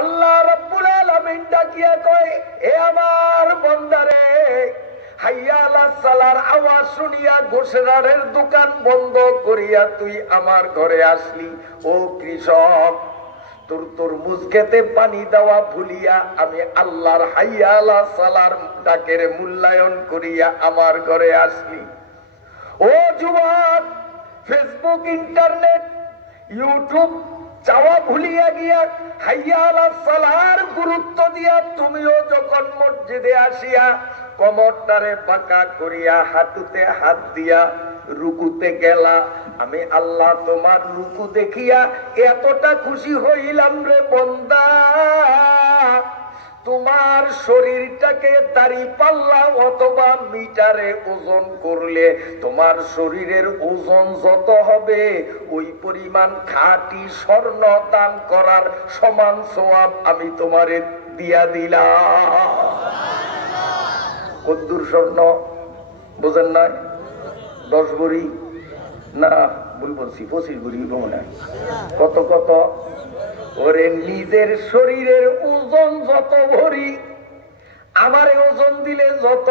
আল্লাহ রাব্বুল আলামিন ডাকিয়া কয়, এ আমার বান্দারে, হাইয়া আলাস সালার আওয়াজ শুনিয়া গোশরারের দোকান বন্ধ করিয়া তুই আমার ঘরে আসলি। ও কৃষক, তোর তরমুজ খেতে পানি দেওয়া ভুলিয়া আমি আল্লাহর হাইয়া আলাস সালার ডাকের মূল্যায়ন করিয়া আমার ঘরে আসলি। ও যুবক, ফেসবুক, ইন্টারনেট, ইউটিউব চাওয়া ভুলিয়া গিয়া হাইয়া আলাস সালার গুরুত্ব দিয়া তুমিও যখন মসজিদে আসিয়া কমরটারে পাকা করিয়া হাঁটুতে হাত দিয়া রুকুতে গেলা, আমি আল্লাহ তোমার রুকু দেখিয়া এতটা খুশি হইলাম রে বান্দা, তোমার শরীরটাকে দাড়ি পাল্লা অথবা মিটারে ওজন করলে তোমার শরীরের ওজন যত হবে ওই পরিমাণ খাঁটি স্বর্ণ দান করার সমান সওয়াব আমি তোমারে দিয়া দিলাম। কদ্দুর স্বর্ণ বোঝেন না? 10 ভরি না, ভুল বলছি, 25 ভরি মনে হয়। কত কত? ওরে নিজের শরীরের ওজন যত ভরি, আমারে ওজন দিলে যত,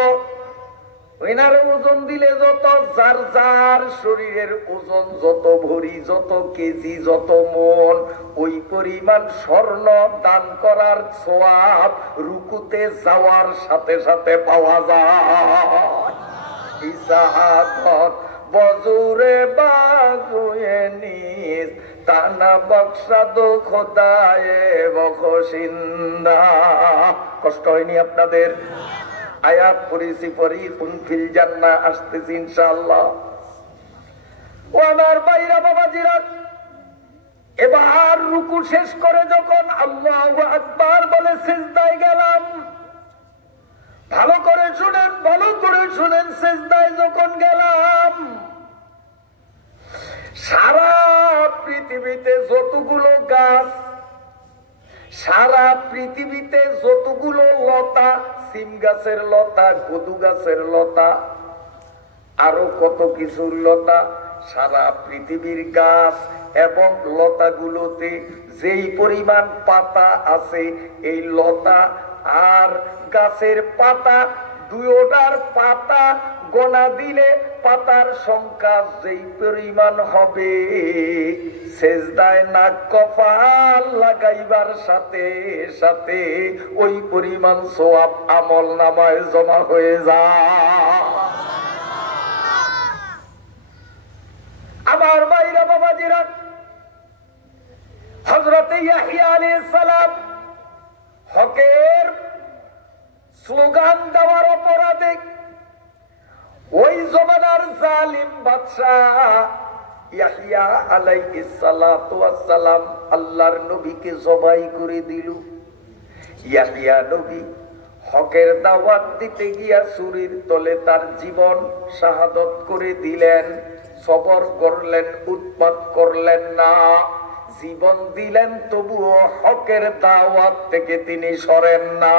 ওইনারে ওজন দিলে যত, যার যার শরীরের ওজন যত ভরি, যত কেজি, যত মন, ওই পরিমাণ স্বর্ণ দান করার সওয়াব রুকুতে যাওয়ার সাথে সাথে পাওয়া যায়। ইসাহাদত বজুরে বাজুয়ে নিস তানা বক্সা দো খোদায়ে বখশিন্দা। কষ্ট হয়নি আপনাদের? আয়াত পড়েছি, ফরিকুন ফিল জান্নাহ, আসতেছি ইনশাআল্লাহ। ও আমার ভাইরা বাবাজিরা, এবার রুকু শেষ করে যখন আল্লাহু আকবার বলে সিজদায় গেলাম, ভালো করে শুনেন, ভালো করে শুনেন, সিজদায় যখন গেলাম, সারা পৃথিবীতে যতগুলো গাছ, সারা পৃথিবীতে যতগুলো লতা, সিম গাছের লতা, কদু গাছের লতা, আরো কত কিছুর লতা, সারা পৃথিবীর গাছ এবং লতাগুলোতে যেই পরিমাণ পাতা আছে, এই লতা আর গাছের পাতা দুয়োটার পাতা গোনা দিলে পাতার সংখ্যা যেই পরিমাণ হবে, সেজদায় নাক কপাল লাগাইবার সাথে সাথে ওই পরিমাণ সওয়াব আমল নামায় জমা হয়ে যায়। আমার ভাইরা বাবাজিরা, হযরত ইয়াহইয়া আলাইহিস সালাম হকের স্লোগান দেওয়ার অপরাধে ওই জমানার জালিম বাদশাহ ইয়াহইয়া আলাইহিস সালাতু ওয়াস সালাম আল্লাহর নবীকে জবাই করে দিল। ইয়াহইয়া নবী হকের দাওয়াত দিতে গিয়া ছুরির তলে তার জীবন শাহাদত করে দিলেন। সবর করলেন, উৎপাত করলেন না, জীবন দিলেন, তবুও হকের দাওয়াত থেকে তিনি সরেন না।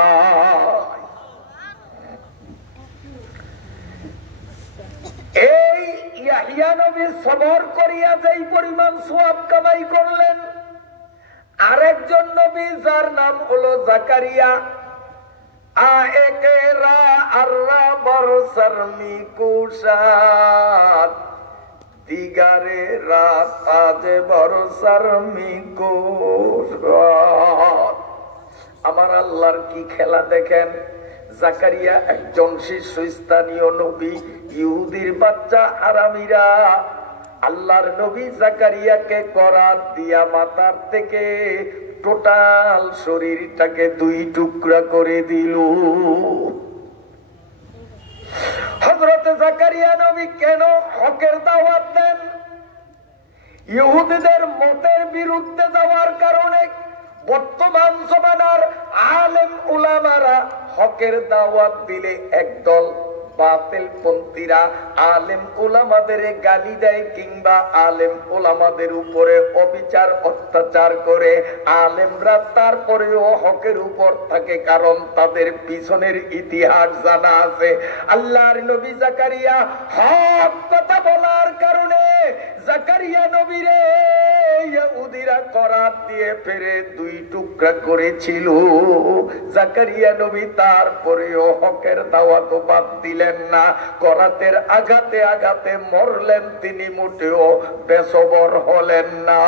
এই ইয়াহইয়া নবী সবর করিয়া যেই পরিমাণ সওয়াব কামাই করলেন, আরেকজন নবী যার নাম হলো জাকারিয়া, আয়েকেরা আল্লাহ বরসার মিকুশাত দিগারে রাত আজে বরসার মিকুশাত। আমার আল্লাহর কি খেলা দেখেন! জাকারিয়া একজন শীর্ষস্থানীয় নবী, ইহুদির বাচ্চা আরামীরা আল্লাহর নবী জাকারিয়াকে করাত দিয়া মাথার থেকে টোটাল শরীরটাকে 2 টুকরা করে দিল। হযরত জাকারিয়া নবী কেন হকের দাওয়াত দেন? ইহুদিদের মতের বিরুদ্ধে যাওয়ার কারণে বর্তমান জমানার আলেম উলামারা হকের দাওয়াত দিলে একদল বাতিল পন্থীরা আলেম ওলামাদের গালি দেয় কিংবা আলেম ওলামাদের উপরে অবিচার অত্যাচার করে, আলেমরা তারপরেও হকের উপর থাকে, কারণ তাদের পিছনের ইতিহাস জানা আছে। আল্লাহর নবী জাকারিয়া হক কথা বলার কারণে জাকারিয়া নবীরে ইহুদিরা করাত দিয়ে ফেরে 2 টুকরা করেছিল। জাকারিয়া নবী তারপরেও হকের দাওয়াত বাদ দিলেন না, করাতের আঘাতে আঘাতে মরলেন, তিনি মোটেও বেসবর হলেন না।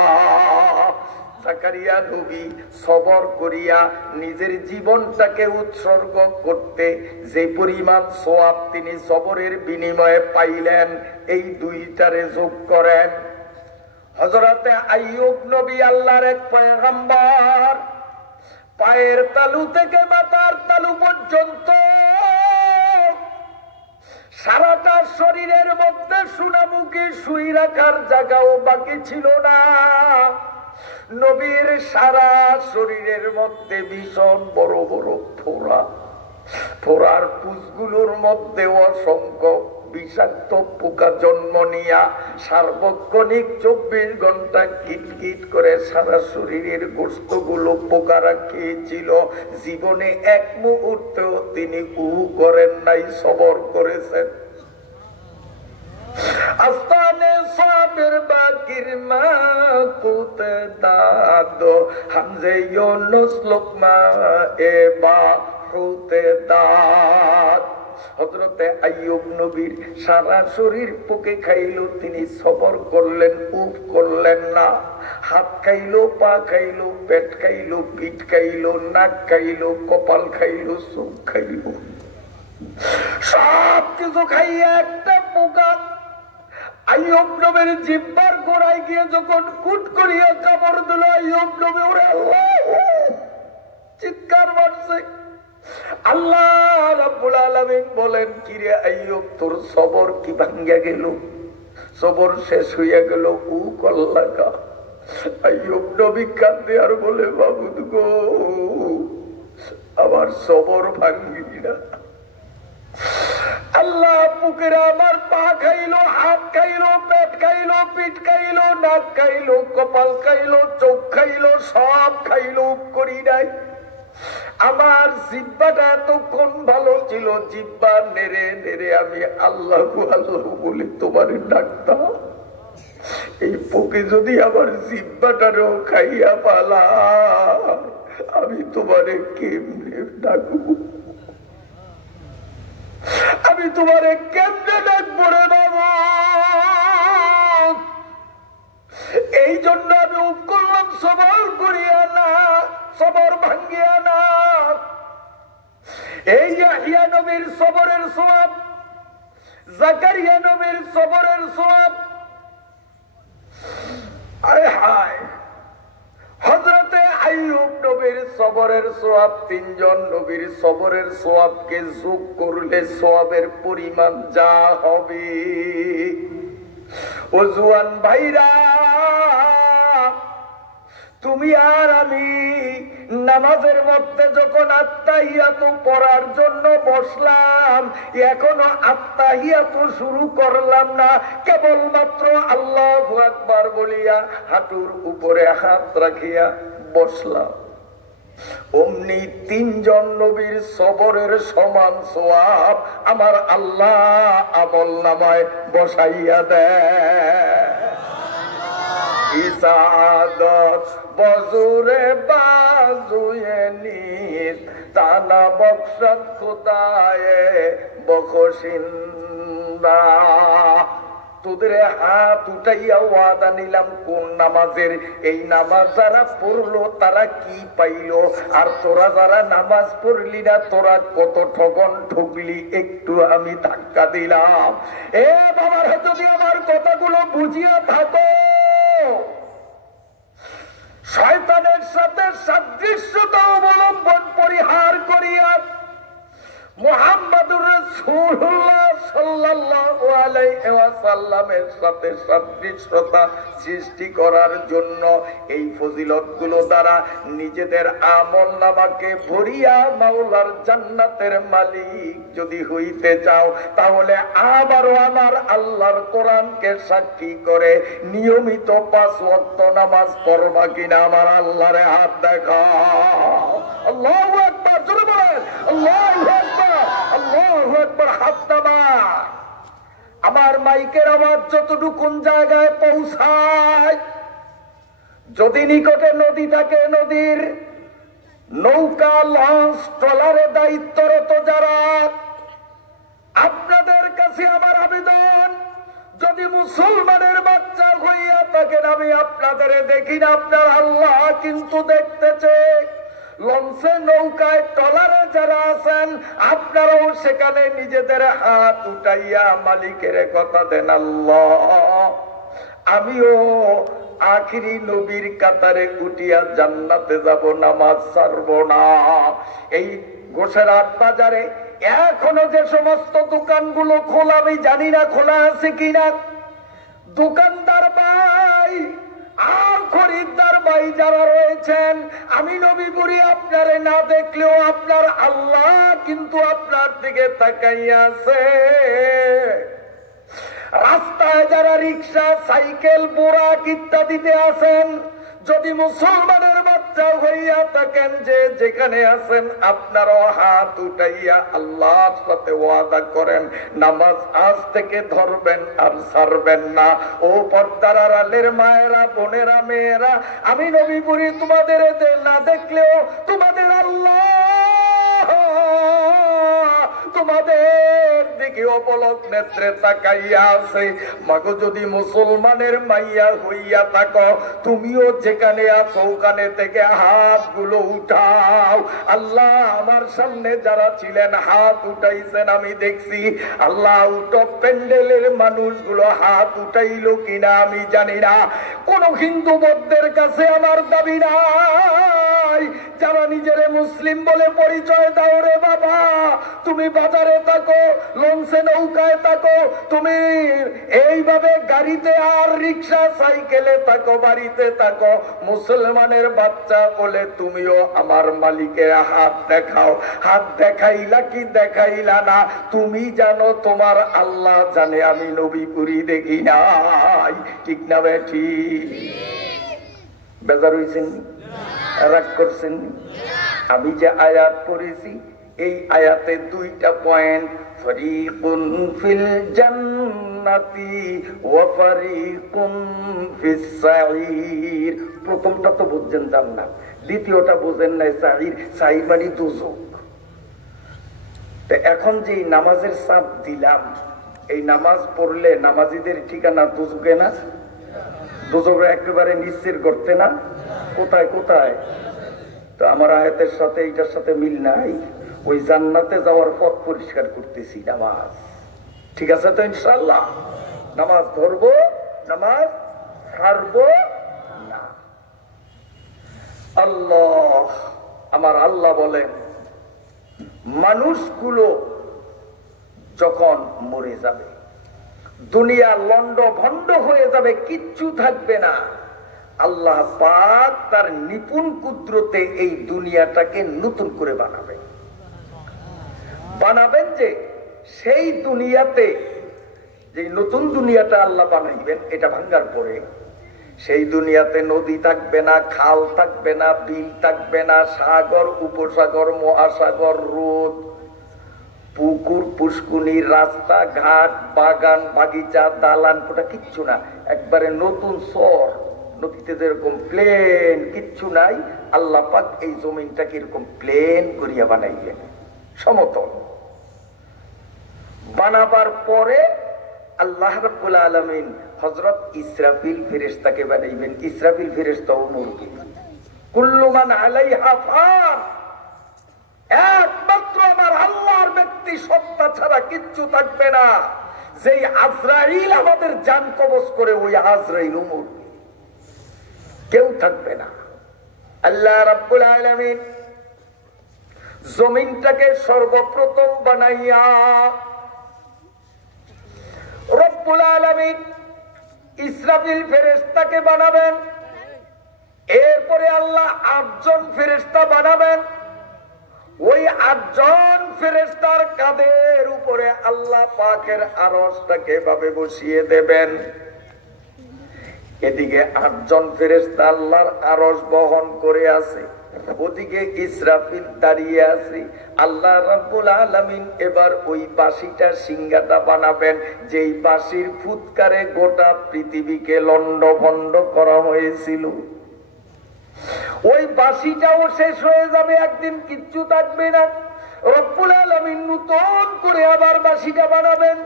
জাকারিয়া নবী সবর করিয়া নিজের জীবনটাকে উৎসর্গ করতে যে পরিমাণ সওয়াব তিনি সবরের বিনিময়ে পাইলেন, এই 2টারে যোগ করেন। হযরতে আইয়ুব নবী আল্লাহর এক পয়গম্বর, পায়ের তালু থেকে মাথার তালু পর্যন্ত সারাটা শরীরের মধ্যে সোনামুখী সুই রাখার জায়গাও বাকি ছিল না। নবীর সারা শরীরের মধ্যে ভীষণ বড় বড় ফোঁড়া, ফোঁড়ার পুঁজগুলোর মধ্যে অসংখ্য বিষাক্ত পোকা জন্ম নিয়া সার্বক্ষণিক 24 ঘন্টা কিটকিট করে সারা শরীরের গোশতগুলো পোকারা খেয়েছিল। জীবনে এক মুহূর্তেও তিনি করেন নাই, সবর করেছেন। আস্তানে সাবির বাকির মা কুতে দাদো হামজে ইউনুস লোকমা এবা হুতে দাদ। হযরতে আইয়ুব নবীর সারা শরীর পোকে খাইলো, তিনি সবর করলেন, উফ করলেন না। হাত খাইলো, পা খাইলো, পেট খাইলো, পিঠ খাইলো, নাক খাইলো, কপাল খাইলো, চোখ খাইলো, সব কিছু খাইয়া একটা পোকা আইয়ুব নবীর জিহ্বার গোড়ায় গিয়ে যখন কুট করিয়া কামড় দিল, আইয়ুব নবী ওরে আল্লাহ চিৎকার মারছে। আল্লাহ রাব্বুল আলামিন বলেন, কিরে আইয়ুব, তোর সবর কি ভাঙ্গা গেল? সবর শেষ হইয়া গেল, উ কল্লাকা। আইয়ুব নবী কাঁদে আর বলে, বাবুদ গো, আমার সবর ভাঙ্গি না। আল্লাহ পুকেরা আমার পা খাইলো, হাত খাইলো, পেট খাইলো, পিঠ খাইলো, নাক খাইলো, কপাল খাইলো, চোখ খাইলো, সব খাইলো, করি নাই। আমার জিহ্বাটা এতক্ষণ ভালো ছিল, জিহ্বা নেড়ে নেড়ে আমি আল্লাহ আল্লাহ বলে তোমারে ডাকতাম। এই পোকে যদি আমার জিহ্বাটারও খাইয়া পালা, আমি তোমারে কেমনে ডাকবো? আমি তোমারে কেমনে ডাকবো রে বাবা? এই জন্য আমি উপ করলাম, সবর করিয়া না, সবর ভাঙ্গিয়া না। এই ইয়াহইয়া নবীর সবরের সওয়াব, জাকারিয়া নবীর সবরের সওয়াব, আয় হায় হযরতে আইয়ুব নবীর সবরের সওয়াব, 3 জন নবীর সবরের সওয়াবকে যোগ করলে সওয়াবের পরিমাণ যা হবে। ও জওয়ান ভাইরা, তুমি আর আমি নামাজের মধ্যে যখন আত্তাহিয়াতু পড়ার জন্য বসলাম, এখনো আত্তাহিয়াতু শুরু করলাম না, কেবলমাত্র আল্লাহু আকবার বলিয়া হাঁটুর উপরে হাত রাখিয়া বসলাম। অমনি 3 জন নবীর সবরের সমান সওয়াব আমার আল্লাহ আমলনামায় বসাইয়া দেয়। ইসাদত বজুরে বাজুয়ে নিজ তানা বখশত খুদায়ে বখশিন্দা। তোদের হাত উঠাইয়া ওয়াদা নিলাম কোন নামাজের, এই নামাজ যারা পড়লো তারা কি পাইলো, আর তোরা যারা নামাজ পড়লি না তোরা কত ঠগন ঠকলি, একটু আমি ধাক্কা দিলাম। এ বাবার, যদি আমার কথাগুলো বুঝিয়া থাকো, শয়তানের সাথে সাদৃশ্যতা অবলম্বন পরিহার করিয়া মুহাম্মাদুর রাসূলুল্লাহ সাল্লাল্লাহু আলাইহি ওয়াসাল্লাম সাল্লামের সাথে সাদৃশ্যতা সৃষ্টি করার জন্য এই ফজিলতগুলো দ্বারা নিজেদের আমলনামাকে ভরিয়া মাওলার জান্নাতের মালিক যদি হইতে চাও, তাহলে আবারও আমার আল্লাহর কোরআনকে সাক্ষী করে নিয়মিত 5 ওয়াক্ত নামাজ পড়বা কিনা আমার আল্লাহর হাত দেখাও। আল্লাহু আকবার, জোরে বলেন আল্লাহু আকবার, আল্লাহু আকবার। হাত নামা। আমার মাইকের আওয়াজ যতটুকু জায়গায় পৌঁছায়, যদি নিকটে নদী থাকে, নদীর নৌকা, লঞ্চ, ট্রলারে দায়িত্বরত যারা, আপনাদের কাছে আমার আবেদন, যদি মুসলমানের বাচ্চা হইয়া থাকেন, আমি আপনাদের দেখি না, আপনার আল্লাহ কিন্তু দেখতেছে। লঞ্চে, নৌকায়, ট্রলারে যারা আছেন, আপনারাও সেখানে নিজেদের হাত উঠাইয়া মালিকের কথা দেন, আল্লাহ আমিও আখিরি নবীর কাতারে উঠিয়া জান্নাতে যাব, নামাজ ছাড়ব না। এই গোসেরহাট বাজারে এখনো যে সমস্ত দোকানগুলো খোলা, আমি জানি না খোলা আছে কিনা, দোকানদার ভাই আর খরিদ্দার ভাই যারা রয়েছেন, আমি নবীপুরি আপনারে না দেখলেও আপনার আল্লাহ কিন্তু আপনার দিকে তাকাইয়া আছে। রাস্তায় যারা রিক্সা, সাইকেল, বোরাক ইত্যাদিতে আছেন, যদি মুসলমানের বাচ্চা হইয়া থাকেন, যে যেখানে আছেন, আপনারাও হাত উঠাইয়া আল্লাহর সাথে ওয়াদা করেন, নামাজ আজ থেকে ধরবেন আর ছাড়বেন না। ও পর্দার আড়ালের মায়েরা, বোনেরা, মেয়েরা, আমি নবীপুরি তোমাদের না দেখলেও তোমাদের আল্লাহ তোমাদের দিকে অপলক নেত্রে তাকাইয়া আছে। মাগো, যদি মুসলমানের মাইয়া হইয়া থাকো, তুমিও যেখানে আছো ওখানে থেকে হাতগুলো উঠাও। আল্লাহ আমার সামনে যারা ছিলেন হাত উঠাইছেন আমি দেখছি, আল্লাহ আউট অফ প্যান্ডেলের মানুষগুলো হাত উঠাইলো কিনা আমি জানি না। কোন হিন্দু বৌদ্ধের কাছে আমার দাবি নাই, যারা নিজেরে মুসলিম বলে পরিচয় দাও রে বাবা, তুমি বাজারে থাকো, লঞ্চে, নৌকায় থাকো, তুমি এইভাবে গাড়িতে আর রিক্সা, সাইকেলে থাকো, বাড়িতে থাকো, মুসলমানের বাচ্চা বলে তুমিও আমার মালিকের হাত দেখাও। হাত দেখাইলা কি দেখাইলা না তুমি জানো, তোমার আল্লাহ জানে, আমি নবীপুরি দেখি নাই। ঠিক না বেঠি? বেজার হইছেন, রাগ করছেন? আমি যে আয়াত পড়েছি, এই আয়াতে 2টা পয়েন্ট, ফরিকুন ফিল জান্নাতি ওয়া ফরিকুন ফিস সাঈর। প্রথমটা তো বুঝছেন জান্নাত, দ্বিতীয়টা বুঝেন নাই সাঈর। সাঈর মানে দুজক। তো এখন যে নামাজের চাপ দিলাম, এই নামাজ পড়লে নামাজিদের ঠিকানা দুজকে না? দুজকে একেবারে নিশ্চিত করতে না? কোথায় কোথায়? তো আমার আয়াতের সাথে এইটার সাথে মিল নাই। ওই জান্নাতে যাওয়ার পথ পরিষ্কার করতেছি, নামাজ। ঠিক আছে তো ইনশাআল্লাহ? নামাজ ধরবো, নামাজ ছাড়বো না। আল্লাহ, আমার আল্লাহ বলেন, মানুষগুলো যখন মরে যাবে, দুনিয়া লন্ড ভন্ড হয়ে যাবে, কিচ্ছু থাকবে না, আল্লাহ পাক তার নিপুণ কুদরতে এই দুনিয়াটাকে নতুন করে বানাবেন। যে সেই দুনিয়াতে, যে নতুন দুনিয়াটা আল্লাহ বানাইবেন, এটা ভাঙ্গার পরে সেই দুনিয়াতে নদী থাকবে না, খাল থাকবে না, বিল থাকবে না, সাগর, উপসাগর, মহাসাগর, রোদ, পুকুর, পুষ্কুনি, রাস্তা ঘাট, বাগান, বাগিচা, দালান কোটা কিচ্ছু না। একবারে নতুন শহর, নদীতে যেরকম প্লেন, কিচ্ছু নাই। আল্লাহ পাক এই জমিনটাকে এরকম প্লেন করিয়া বানাইলেন, সমতল। বানাবার পরে আল্লাহ রাব্বুল আলামিন হযরত ইসরাফিল ফেরেশতাকে বানাইবেন। ইসরাফিল ফেরেশতাও মরবে। কুল্লু মান আলাইহা ফান, একমাত্র আমার আল্লাহর ব্যক্তি সত্তা ছাড়া কিচ্ছু থাকবে না। যেই আজরাইল আমাদের জান কবজ করে, ওই আজরাইল মরবে, কেউ থাকবে না। আল্লাহ রাব্বুল আলামিন জমিনটাকে সর্বপ্রথম বানাইয়া রব্বুল আলামিন ইসরাফিল ফেরেশতাকে বানাবেন, এরপরে আল্লাহ 8 জন ফেরেশতা বানাবেন। ওই 8 জন ফেরেশতার কাঁধের উপরে আল্লাহ পাকের আরশটাকে এভাবে বসিয়ে দেবেন। এদিকে 8 জন ফেরেশতা আল্লাহর আরশ বহন করে আছে, ওদিকে ইসরাফিল দাঁড়িয়ে আছে। আল্লাহ রাব্বুল আলামিন এবার ওই বাঁশিটা সিংহাটা বানাবেন, যেই বাঁশির ফুৎকারে গোটা পৃথিবীকে লন্ডভন্ড করা হয়েছিল। ওই বাঁশিটাও শেষ হয়ে যাবে একদিন, কিচ্ছু থাকবে না। রব্বুল আলামিন নতুন করে আবার বাঁশিটা বানাবেন।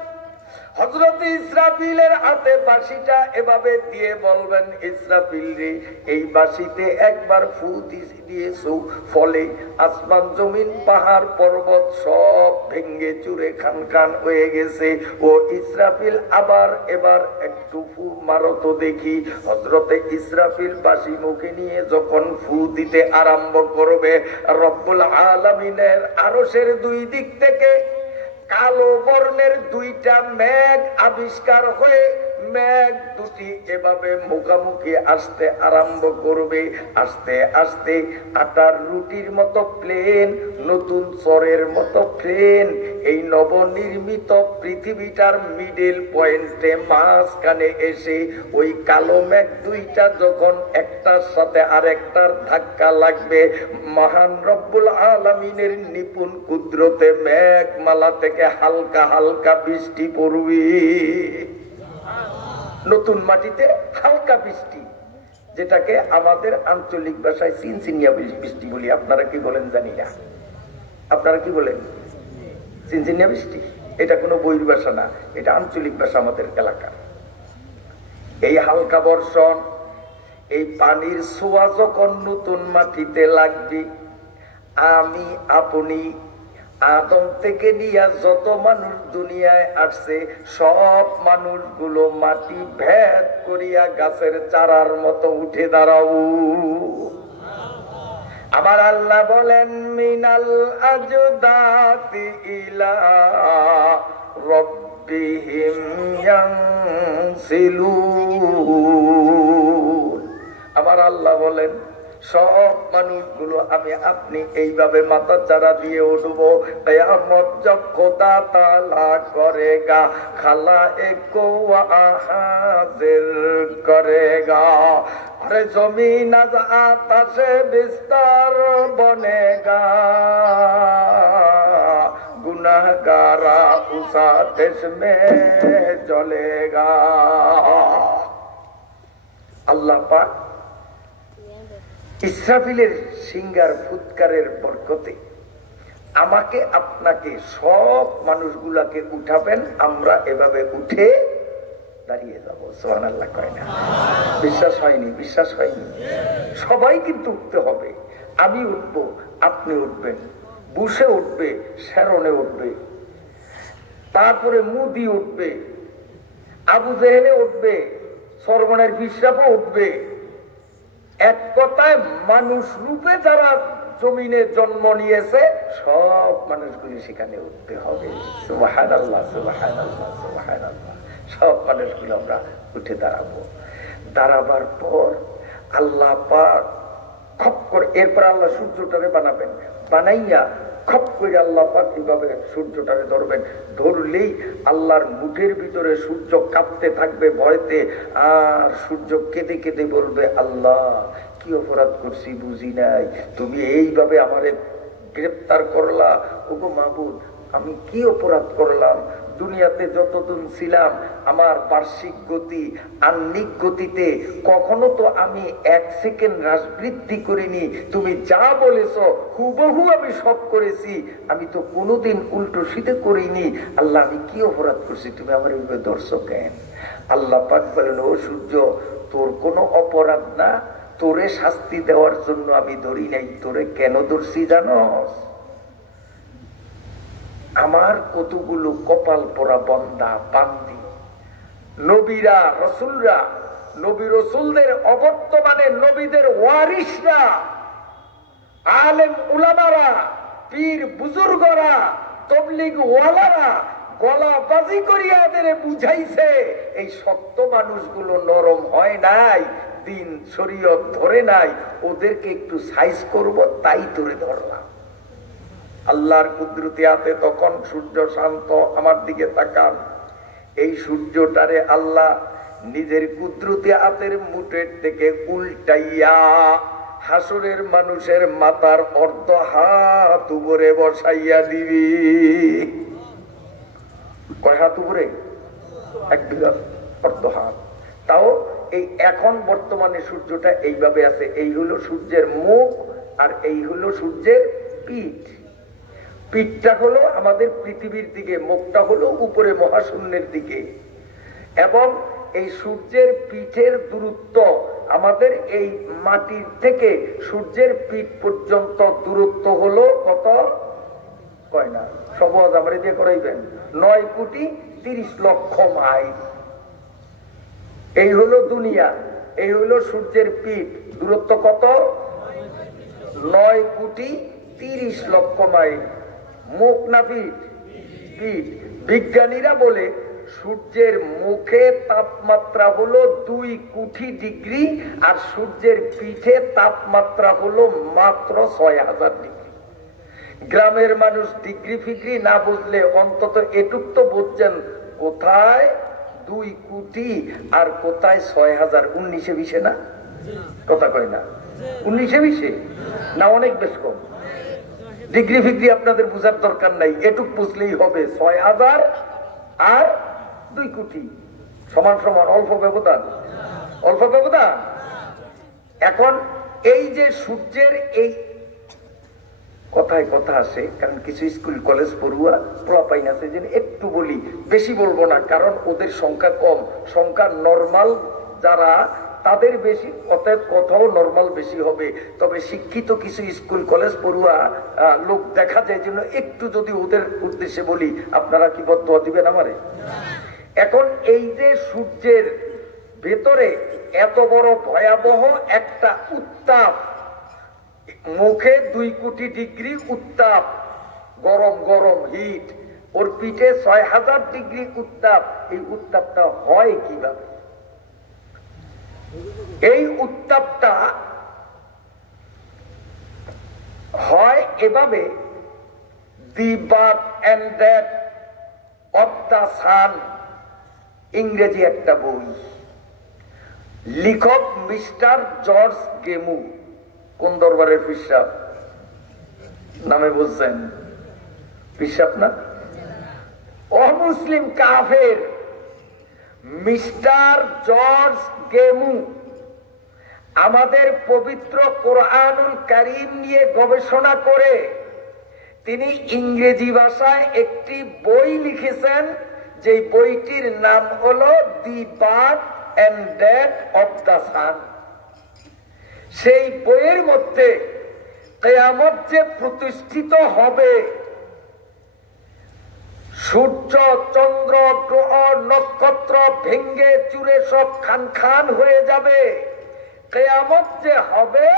হযরত ইসরাফিলের হাতে বাঁশিটা এভাবে দিয়ে বলবেন, ইসরাফিল রে, এই বাঁশিতে একবার ফু দিয়েছো, ফলে আসমান জমিন পাহাড় পর্বত সব ভেঙ্গে চুরে খান খান হয়ে গেছে। ও ইসরাফিল, আবার এবার একটু ফু মারো তো দেখি। হযরতে ইসরাফিল বাঁশি মুখে নিয়ে যখন ফু দিতে আরম্ভ করবে, রব্বুল আলামিনের আরশের 2 দিক থেকে কালো বর্ণের 2টা মেঘ আবিষ্কার হয়ে মেঘ দুটি এভাবে মুখামুখি আসতে আরম্ভ করবে। আস্তে আস্তে আটার রুটির মতো প্লেন, নতুন চরের মতো প্লেন, এই নবনির্মিত পৃথিবীটার মিডল পয়েন্টে মাঝখানে এসে ওই কালো মেঘ 2টা যখন একটার সাথে আরেকটার ধাক্কা লাগবে, মহান রব্বুল আলামিনের নিপুণ কুদরতে মেঘমালা থেকে হালকা হালকা বৃষ্টি পড়বে। নতুন মাটিতে হালকা বৃষ্টি, যেটাকে আমাদের আঞ্চলিক ভাষায় চিনচিনিয়া বৃষ্টি বলি। আপনারা কি বলেন জানি না, আপনারা কি বলেন? চিনচিনিয়া বৃষ্টি, এটা কোনো বইয়ের ভাষা না, এটা আঞ্চলিক ভাষা আমাদের এলাকার। এই হালকা বর্ষণ, এই পানির ছোঁয়া যখন নতুন মাটিতে লাগবে, আমি আপনি আদম থেকে নিয়ে যত মানুষ দুনিয়ায় আসছে, সব মানুষগুলো মাটি ভেদ করিয়া গাছের চারার মতো উঠে দাঁড়াও। আমার আল্লাহ বলেন, মিনাল আজদাতি ইলা রব্বিহিম ইয়ানসিলুন। আমার আল্লাহ বলেন, সব মানুষগুলো আমি আপনি এইভাবে মাথা চারা দিয়ে উঠবো। কিয়ামত জব খোদা তাআলা করেগা, খালায়েকো হাজির করেগা। আরে জমিন আজ আতাশে বিস্তার বনেগা, গুনাহগারা উস আতিশ মে জ্বলেগা। আল্লাহ পাক ইসরাফিলের সিংহার ফুৎকারের বরকতে আমাকে আপনাকে সব মানুষগুলাকে উঠাবেন, আমরা এভাবে উঠে দাঁড়িয়ে যাব। সুবহানাল্লাহ কয় না? বিশ্বাস হয়নি? বিশ্বাস হয়নি? সবাই কিন্তু উঠতে হবে। আমি উঠবো, আপনি উঠবেন, বুশে উঠবে, শ্যারনে উঠবে, তারপরে মুদি উঠবে, আবু জেহেলে উঠবে, সরমনের পিসরাফও উঠবে। এক কথায় মানুষ রূপে যারা জমিনে জন্ম নিয়েছে, সব মানুষগুলি সেখানে উঠতে হবে। সুবহানাল্লাহ, সুবহানাল্লাহ, সুবহানাল্লাহ। সব মানুষগুলো আমরা উঠে দাঁড়াবো। দাঁড়াবার পর আল্লাহ পাক খপ করে, এরপর আল্লাহ সূর্যটারে বানাবেন, বানাইয়া খপ করে আল্লাহ পাক এইভাবে সূর্যটারে ধরবেন। ধরলেই আল্লাহর মুখের ভিতরে সূর্য কাঁপতে থাকবে ভয়তে, আর সূর্য কেঁদে কেঁদে বলবে, আল্লাহ কি অপরাধ করছি বুঝি নাই, তুমি এইভাবে আমারে গ্রেফতার করলা। ওগো মাবুদ, আমি কি অপরাধ করলাম? দুনিয়াতে যতদিন ছিলাম আমার বার্ষিক গতি আহ্নিক গতিতে কখনো তো আমি 1 সেকেন্ড হ্রাস বৃদ্ধি করিনি। তুমি যা বলেছো হুবহু আমি সব করেছি, আমি তো কোনোদিন উল্টো সিধে করিনি। আল্লাহ, আমি কি অপরাধ করছি, তুমি আমার এইভাবে ধরছো কেন? আল্লাহ পাক বলেন, ও সূর্য, তোর কোনো অপরাধ না, তোরে শাস্তি দেওয়ার জন্য আমি ধরি নাই। তোরে কেন ধরছি জানোস? আমার কতগুলো কপাল পোড়া বন্দা বান্দি, নবীরা রসুলরা, নবী রসুলদের অবর্তমানে নবীদের ওয়ারিসরা, আলেম উলামারা, পীর বুজুর্গরা, তবলিগ ওয়ালারা গলা বাজি করিয়া এদের বুঝাইছে এই সত্য মানুষগুলো নরম হয় নাই, দিন শরীয়ত ধরে নাই, ওদেরকে একটু সাইজ করব তাই ধরে ধরলাম। আল্লাহর কুদরতি হাতে তখন সূর্য শান্ত। আমার দিকে তাকান, এই সূর্যটারে আল্লাহ নিজের কুদরতি হাতের মুঠের থেকে উল্টাইয়া হাসরের মানুষের মাথার অর্ধ হাত উপরে বসাইয়া দিবি। কয় হাত উপরে? এক বিঘা অর্ধ হাত। তাও এই এখন বর্তমানে সূর্যটা এইভাবে আছে, এই হলো সূর্যের মুখ আর এই হলো সূর্যের পিঠ। পিঠটা হলো আমাদের পৃথিবীর দিকে, মুখটা হলো উপরে মহাশূন্যের দিকে। এবং এই সূর্যের পিঠের দূরত্ব আমাদের এই মাটির থেকে সূর্যের পিঠ পর্যন্ত দূরত্ব হলো কত? কয় না, সহজ আমরা দিয়ে করাইবেন, 9,30,00,000 মাইল। এই হলো দুনিয়া, এই হলো সূর্যের পিঠ, দূরত্ব কত? 9,30,00,000 মাইল। মুখ না পিঠ? পিঠ। বিজ্ঞানীরা বলে সূর্যের মুখে তাপমাত্রা হলো 2,000,000 আর সূর্যের পিঠে তাপমাত্রা হলো মাত্র 6,000 ডিগ্রি। গ্রামের মানুষ ডিগ্রি ফিগ্রি না বুঝলে অন্তত এটুক তো বুঝছেন, কোথায় 2,000,000 আর কোথায় 6,000। 19-20 না? কথা কয় না? 19-20 না অনেক বেশ কম? ডিগ্রি ফিগ্রি আপনাদের বুঝার দরকার নাই, এটুক বুঝলেই হবে। 6,000 আর 2,000,000 সমান সমান, অল্প ব্যবধান, অল্প ব্যবধান। এখন এই যে সূর্যের এই কথায় কথা আসে, কারণ কিছু স্কুল কলেজ পড়ুয়া পোলাপাইন আছে যে একটু বলি, বেশি বলবো না কারণ ওদের সংখ্যা কম, সংখ্যা নর্মাল যারা তাদের বেশি, অতএব কথাও নর্মাল বেশি হবে। তবে শিক্ষিত কিছু স্কুল কলেজ পড়ুয়া লোক দেখা যায়, জন্য একটু যদি ওদের উদ্দেশ্যে বলি, আপনারা কি বদদোয়া দিবেন আমারে? এখন এই যে সূর্যের ভেতরে এত বড় ভয়াবহ একটা উত্তাপ, মুখে 2,000,000 ডিগ্রি উত্তাপ, গরম গরম হিট, ওর পিঠে 6,000 ডিগ্রি উত্তাপ। এই উত্তাপটা হয় কিভাবে? এই উত্তাপটা হয় এভাবে, the birth and death of the sun, ইংরেজি একটা বই, লেখক মিস্টার জর্জ গেমু। কোন দরবারের পিসাব নামে বুঝছেন? পিসাব না, অমুসলিম কাফের মিস্টার জর্জ গেমু আমাদের পবিত্র কোরআনুল কারীম নিয়ে গবেষণা করে তিনি ইংরেজি ভাষায় একটি বই লিখেছেন, যে বইটির নাম হলো the birth and death of the sun. সেই বইয়ের মধ্যে কিয়ামত যে প্রতিষ্ঠিত হবে, সূর্য চন্দ্র গ্রহ নক্ষত্র ভেঙ্গে চুরে সব খান খান হয়ে যাবে, কিয়ামত যে হবে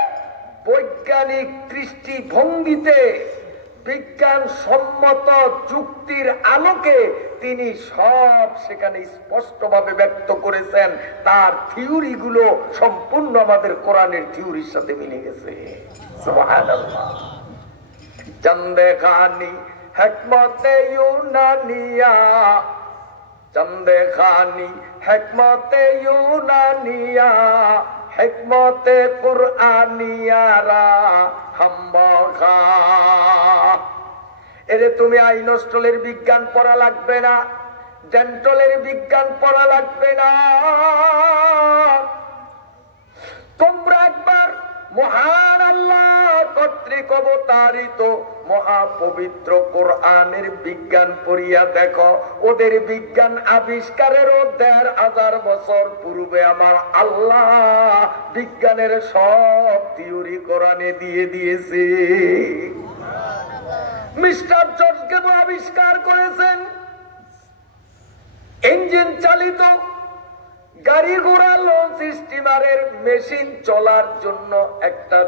বৈজ্ঞানিক দৃষ্টিভঙ্গিতে বিজ্ঞান সম্মত যুক্তির আলোকে তিনি সব সেখানে স্পষ্টভাবে ব্যক্ত করেছেন। তার থিওরি গুলো সম্পূর্ণ আমাদের কোরআনের থিওরির সাথে মিলে গেছে। সুবহানাল্লাহ। চন্দে খানি হিকমতে ইউনানিয়া, চন্দে খানি হিকমতে ইউনানিয়া, হিকমতে কুরআনিয়ারা হাম্বখা। এরে তুমি আইনস্টলের বিজ্ঞান পড়া লাগবে না, ডেন্টালের বিজ্ঞান পড়া লাগবে না, তোমরা একবার মহান আল্লাহ কর্তৃক অবতারিত মহাপবিত্র কোরআনের বিজ্ঞান পড়িয়া দেখো। ওদের বিজ্ঞান আবিষ্কারেরও ১,৫০০ বছর পূর্বে আমার আল্লাহ বিজ্ঞানের সব থিওরি কোরআনে দিয়ে দিয়েছে। মিস্টার জর্জ গেমু আবিষ্কার করেছেন ইঞ্জিন চালিত গাড়ি ঘোড়া, লঞ্চ, স্টিমারের মেশিন চলার জন্য একটা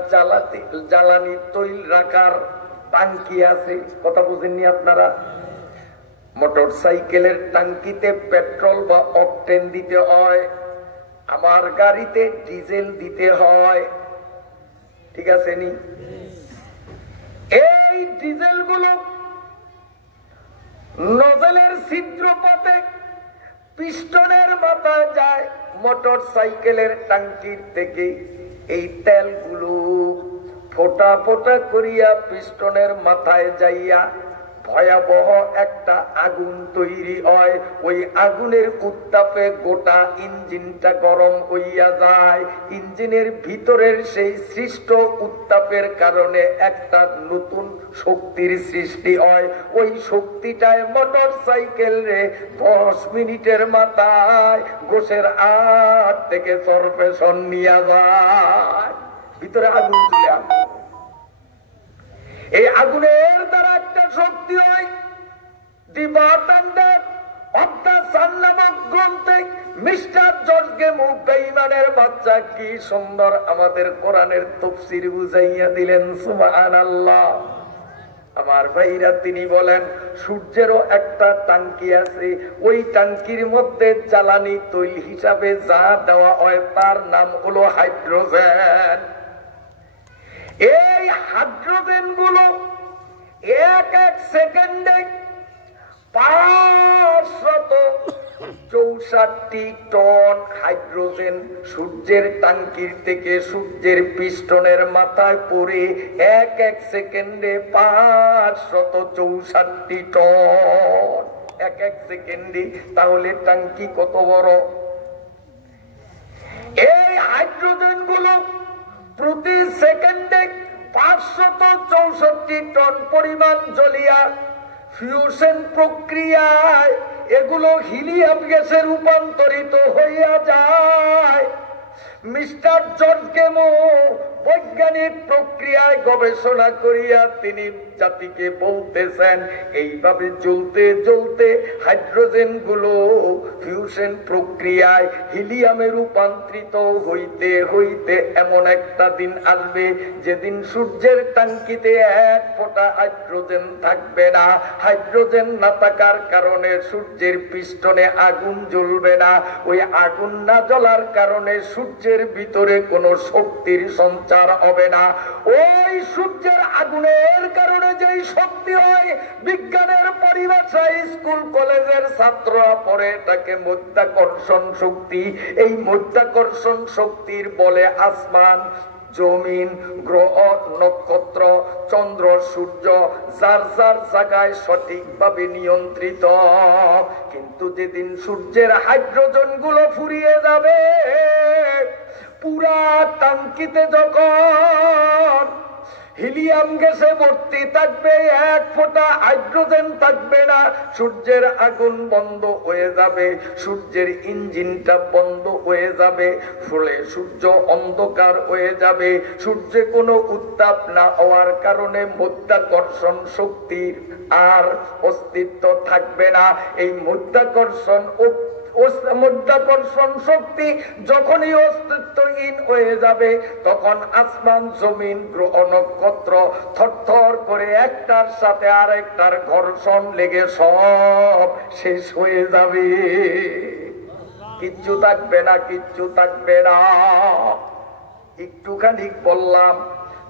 জ্বালানি তৈল রাখার টাঙ্কি আছে। কথা বুঝেননি আপনারা? মোটর সাইকেলের টাঙ্কিতে পেট্রোল বা অকটেন দিতে হয়, আমার গাড়িতে ডিজেল দিতে হয়, ঠিক আছে নি? এই ডিজেল গুলো নজলের ছিদ্রপথে পিস্টনের মাথায় যায়, মোটর সাইকেলের টাঙ্কির থেকে এই তেলগুলো ফোটা ফোটা করিয়া পিস্টনের মাথায় যাইয়া ভয়াবহ একটা আগুন তৈরি হয়। ওই আগুনের উত্তাপে গোটা ইঞ্জিনটা গরম হইয়া যায়। ইঞ্জিনের ভিতরের সেই সৃষ্ট উত্তাপের কারণে একটা নতুন শক্তির সৃষ্টি হয়। ওই শক্তিটায় মোটর সাইকেল রে 10 মিনিটের মাথায় গোশের আট থেকে সরপেশন নিয়ে যায়। ভিতরে আগুন তুলে আনবে। এই আগুনের দ্বারা একটা শক্তি হয়। The birth and death of the sun নামক গ্রন্থে মিস্টার জর্জ গেমু বেঈমানের বাচ্চা কি সুন্দর আমাদের কোরআনের তাফসীর বুঝাইয়া দিলেন। সুবহানাল্লাহ। আমার ভাইরা, তিনি বলেন সূর্যেরও একটা টাঙ্কি আছে, ওই টাঙ্কির মধ্যে জ্বালানি তৈল হিসাবে যা দেওয়া হয় তার নাম হলো হাইড্রোজেন। এই হাইড্রোজেন গুলো এক এক সেকেন্ডে 564 টন হাইড্রোজেন সূর্যের টাঙ্কির থেকে সূর্যের পিস্টনের মাথায় পড়ে এক এক সেকেন্ডে 564 টন এক এক সেকেন্ডে। তাহলে টাঙ্কি কত বড়? এই হাইড্রোজেন গুলো প্রতি সেকেন্ডে 564 টন পরিমাণ জ্বলিয়া ফিউশন প্রক্রিয়ায় এগুলো হিলিয়াম গ্যাসে রূপান্তরিত হইয়া যায়। মিস্টার জর্জ গেমু বৈজ্ঞানিক প্রক্রিয়ায় গবেষণা করিয়া তিনি জাতিকে বলতেছেন, এইভাবে জ্বলতে জ্বলতে হাইড্রোজেন গুলো ফিউশন প্রক্রিয়ায় হিলিয়ামে রূপান্তরিত হইতে হইতে এমন একটা দিন আসবে যেদিন সূর্যের টাঙ্কিতে এক ফোঁটা হাইড্রোজেন থাকবে না। হাইড্রোজেন না থাকার কারণে সূর্যের পিস্টনে আগুন জ্বলবে না। ওই আগুন না জ্বলার কারণে সূর্যের ভিতরে কোনো শক্তির সঞ্চার হবে না। ওই সূর্যের আগুনের কারণে যেই শক্তি হয়, বিজ্ঞানের পরিভাষায় স্কুল কলেজের ছাত্ররা পড়ে এটাকে মাধ্যাকর্ষণ শক্তি। এই মাধ্যাকর্ষণ শক্তির বলে আসমান, জমিন, গ্রহ, নক্ষত্র, চন্দ্র, সূর্য যার যার জায়গায় সঠিকভাবে নিয়ন্ত্রিত। কিন্তু যেদিন সূর্যের হাইড্রোজেন গুলো ফুরিয়ে যাবে, পুরা টাঙ্কিতে যখন হিলিয়াম গ্যাসে ভর্তি থাকবে, এক ফোঁটা হাইড্রোজেন থাকবে না, সূর্যের আগুন বন্ধ হয়ে যাবে, সূর্যের ইঞ্জিনটা বন্ধ হয়ে যাবে, ফলে সূর্য অন্ধকার হয়ে যাবে। সূর্যে কোনো উত্তাপ না হওয়ার কারণে মাধ্যাকর্ষণ শক্তির আর অস্তিত্ব থাকবে না। এই মাধ্যাকর্ষণ শক্তি যখনই অস্তিত্বহীন হয়ে যাবে, তখন আসমান, জমিন, গ্রহ, নক্ষত্র থরথর করে একটার সাথে আরেকটার ঘর্ষণ লেগে সব শেষ হয়ে যাবে। কিচ্ছু থাকবে না, কিচ্ছু থাকবে না। একটুখানি বললাম,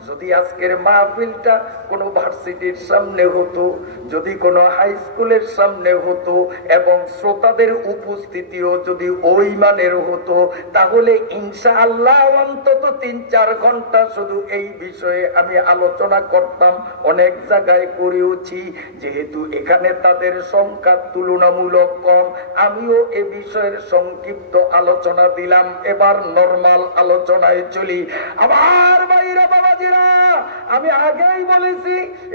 যদি আজকের মাহফিলটা কোনো ভার্সিটির সামনে হতো, যদি কোনো হাই স্কুলের সামনে হতো এবং শ্রোতাদের উপস্থিতিও যদি ওই মানের হতো, তাহলে ইনশাআল্লাহ অন্তত 3-4 ঘন্টা শুধু এই বিষয়ে আমি আলোচনা করতাম। অনেক জায়গায় করেওছি, যেহেতু এখানে তাদের সংখ্যা তুলনামূলক কম, আমিও এ বিষয়ের সংক্ষিপ্ত আলোচনা দিলাম। এবার নরমাল আলোচনায় চলি। আমার ভাইরা, বাবাজি, আমি আগেই বলেছি,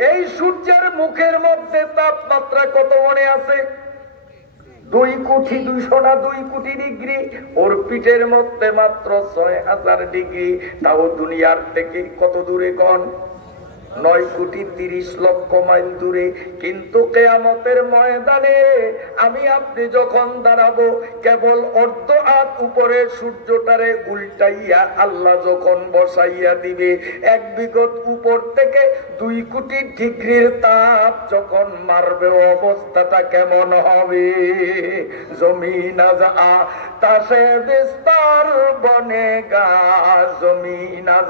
এই সূর্যের মুখের মধ্যে তাপমাত্রা কত মনে আছে? 2 কোটি 200 না 2 কোটি ডিগ্রি। ওর পিঠের মধ্যে মাত্র 6000 ডিগ্রি। তাও দুনিয়ার থেকে কত দূরে কোন? 9 কোটি 30 লক্ষ মাইল দূরে। কিন্তু কিয়ামতের ময়দানে আমি আপনি যখন দাঁড়াবো, কেবল অর্ধ হাত উপরে সূর্যটারে উল্টাইয়া আল্লাহ যখন বসাইয়া দিবে, 1 বিগত উপর থেকে 2 কোটি ডিগ্রির তাপ যখন মারবে অবস্থাটা কেমন হবে? জমিন আজ তাসে বিস্তার বনেগা, জমিন আজ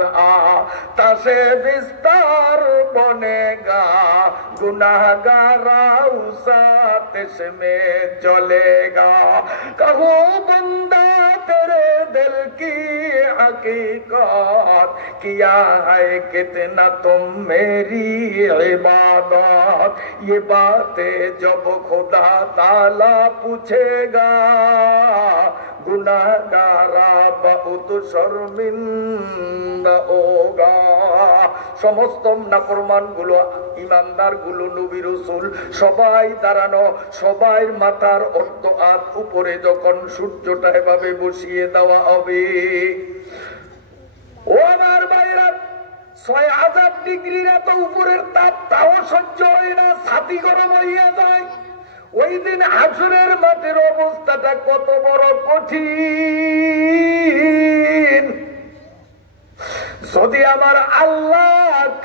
তাসে বিস্তার বনেগা, গুনাহগারা উসাতিশ মে জ্বলেগা। কহো বন্দা तेरे दिल की हकीकत, किया है कितना तुम मेरी इबादत। ये बातें जब खुदा ताला पूछेगा, गुनाहगारा बहुत शर्मिंदा होगा। समस्त नाफरमान गुलो ইমানদার গুলো নবী রাসূল সবাই দাঁড়ানো, সবাই মাথার অর্ধ হাত উপরে যখন সূর্যটা এভাবে বসিয়ে দেওয়া হবে, ও আমার ভাইরা ৬০০০ ডিগ্রির এত উপরের তাপ তাও সহ্য হয় না, ছাতি গরম হইয়া যায়। ওই দিন হাসরের মাঠের অবস্থাটা কত বড় কঠিন। যদি আমার আল্লাহ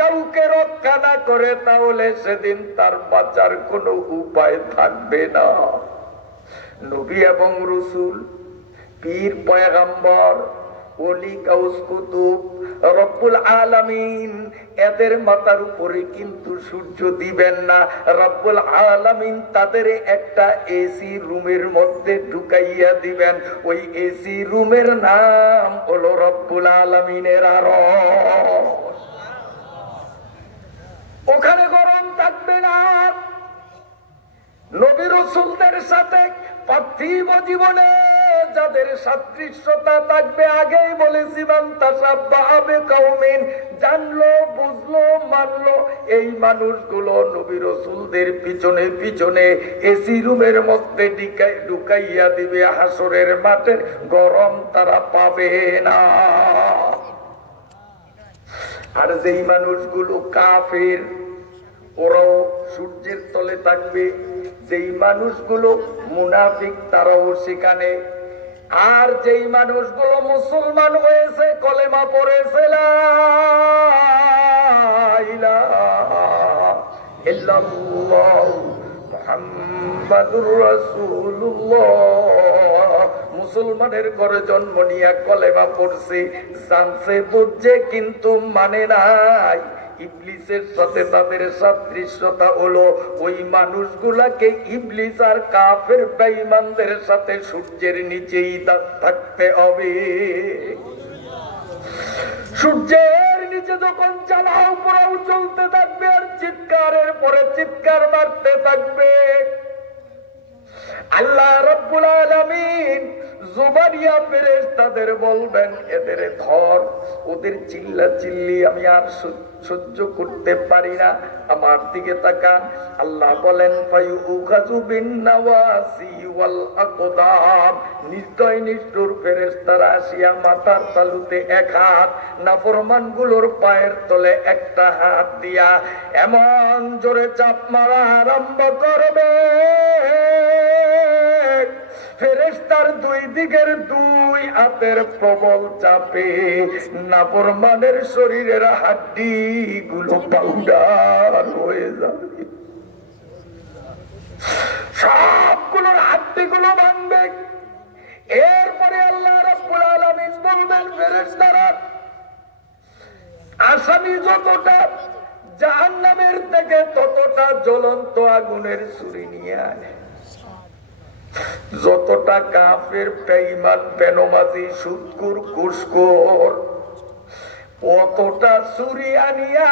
কাউকে রক্ষা না করে তাহলে সেদিন তার বাঁচার কোনো উপায় থাকবে না। নবী এবং রাসূল, পীর পয়গম্বর, ওলি গাউস কুতুব, রব্বুল আলামিন এদের মাথার উপরে কিন্তু সূর্য দিবেন না। রব্বুল আলামিন তাদের একটা এসি রুমের মধ্যে ঢুকাইয়া দিবেন। ওই এসি রুমের নাম হলো রব্বুল আলামিনের আরশ। ওখানে গরম থাকবে না। নবী রাসূলদের সাথে পার্থিব জীবনে যাদের সাদৃশ্যতা থাকবে, আগেই বলেছি মান তাশাব্বাহা বিকাউমিন, জানলো বুঝলো মানলো, এই মানুষগুলো নবী রাসূলদের পিছনে পিছনে এসি রুমের মধ্যে ঢুকাইয়া দিবে। হাসরের মাঠে গরম তারা পাবে না। আর যেই মানুষগুলো কাফের, ওরাও সূর্যের তলে থাকবে। যেই মানুষগুলো মুনাফিক, তারাও সেখানে। আর যেই মানুষগুলো মুসলমান হয়েছে, কলেমা পড়েছে লা ইলাহা ইল্লাল্লাহ মুহাম্মাদুর রাসূলুল্লাহ, মুসলমানের ঘরে জন্ম নিয়ে কলেমা পড়ছে, জানছে বুঝছে কিন্তু মানে নাই। ইবলিসের সাথে তাদের সাদৃশ্যতা হলো ওই মানুষগুলাকে ইবলিস আর কাফের বেঈমানদের সাথে সূর্যের নিচেই থাকতে হবে। সূর্যের নিচে যখন জ্বালাও পোড়াও চলতে থাকবে আর চিৎকারের পরে চিৎকার মারতে থাকবে, আল্লাহ রাব্বুল আলামিন জুবারিয়া ফেরেশতাদের বলবেন এদের ধর। ওদের চিল্লা চিল্লি আমি আর সহ্য করতে পারি না, আমার দিকে তাকান। আল্লাহ বলেন ফায়ুখাযু বিন-নাওয়াসি ওয়াল আকদাম, নির্দয় নিষ্ঠুর ফেরেশতারা আসিয়া মাথার তালুতে এক হাত, নাফরমানগুলোর পায়ের তলে একটা হাত দিয়া এমন জোরে চাপ মারা আরম্ভ করবে, ফেরেশতার দুই দিকের দুই হাতের প্রবল চাপে নাফরমানের শরীরের হাড্ডি গুলো পাউডার হয়ে যাবে। সবগুলোর হাড্ডি গুলো ভাঙবে। এরপরে আল্লাহ রাব্বুল আলামিন বলবেন ফেরেশতারা, আসামি যতটা জাহান্নামের থেকে ততটা জ্বলন্ত আগুনের ছুরি নিয়ে আয়। যতটা কাফের বেঈমান বেনমাজি সুদখোর ঘুষখোর, অতটা ছুরি আনিয়া